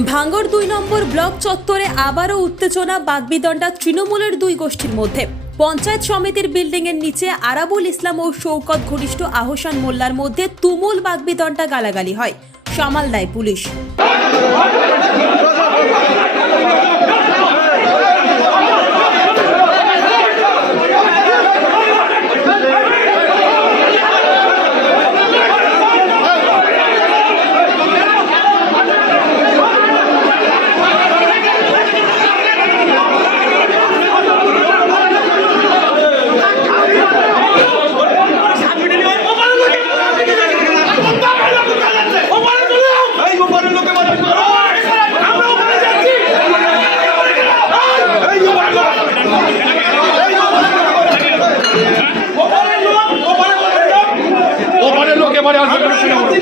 ভাঙ্গর দুই নম্বর ব্লক চত্বরে আবারও উত্তেজনা বাগবিদণ্ডা তৃণমূলের দুই গোষ্ঠীর মধ্যে। পঞ্চায়েত সমিতির বিল্ডিং এর নিচে আরাবুল ইসলাম ও শৌকত ঘনিষ্ঠ আহসান মোল্লার মধ্যে তুমুল বাগবিদণ্ডা গালাগালি হয়। সামাল দেয় পুলিশ।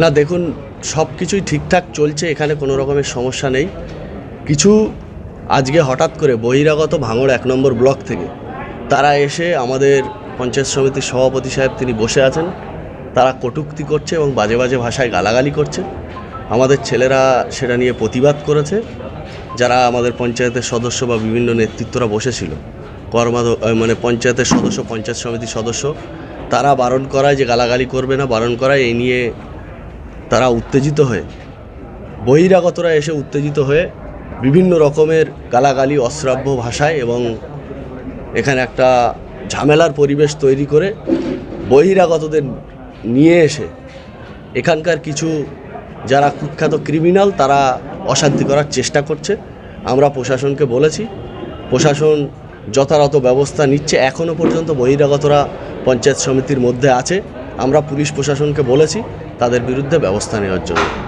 না, দেখুন সব কিছুই ঠিকঠাক চলছে, এখানে কোনো রকমের সমস্যা নেই। কিছু, আজকে হঠাৎ করে বহিরাগত ভাঙড় এক নম্বর ব্লক থেকে, তারা এসে আমাদের পঞ্চায়েত সমিতির সভাপতি সাহেব তিনি বসে আছেন। তারা কটুক্তি করছে এবং বাজে বাজে ভাষায় গালাগালি করছে। আমাদের ছেলেরা সেটা নিয়ে প্রতিবাদ করেছে। যারা আমাদের পঞ্চায়েতের সদস্য বা বিভিন্ন নেতৃত্বরা বসেছিল, কর্মাধ মানে পঞ্চায়েতের সদস্য, পঞ্চায়েত সমিতির সদস্য, তারা বারণ করায় যে গালাগালি করবে না, বারণ করায়, এই নিয়ে তারা উত্তেজিত হয়ে, বহিরাগতরা এসে উত্তেজিত হয়ে বিভিন্ন রকমের গালাগালি, অশ্রাব্য ভাষায় এবং এখানে একটা ঝামেলার পরিবেশ তৈরি করে বহিরাগতদের নিয়ে এসে এখানকার কিছু যারা কুখ্যাত ক্রিমিনাল তারা অশান্তি করার চেষ্টা করছে। আমরা প্রশাসনকে বলেছি, প্রশাসন যথাযথ ব্যবস্থা নিচ্ছে। এখনও পর্যন্ত বহিরাগতরা পঞ্চায়েত সমিতির মধ্যে আছে। আমরা পুলিশ প্রশাসনকে বলেছি তাদের বিরুদ্ধে ব্যবস্থা নেওয়ার জন্য।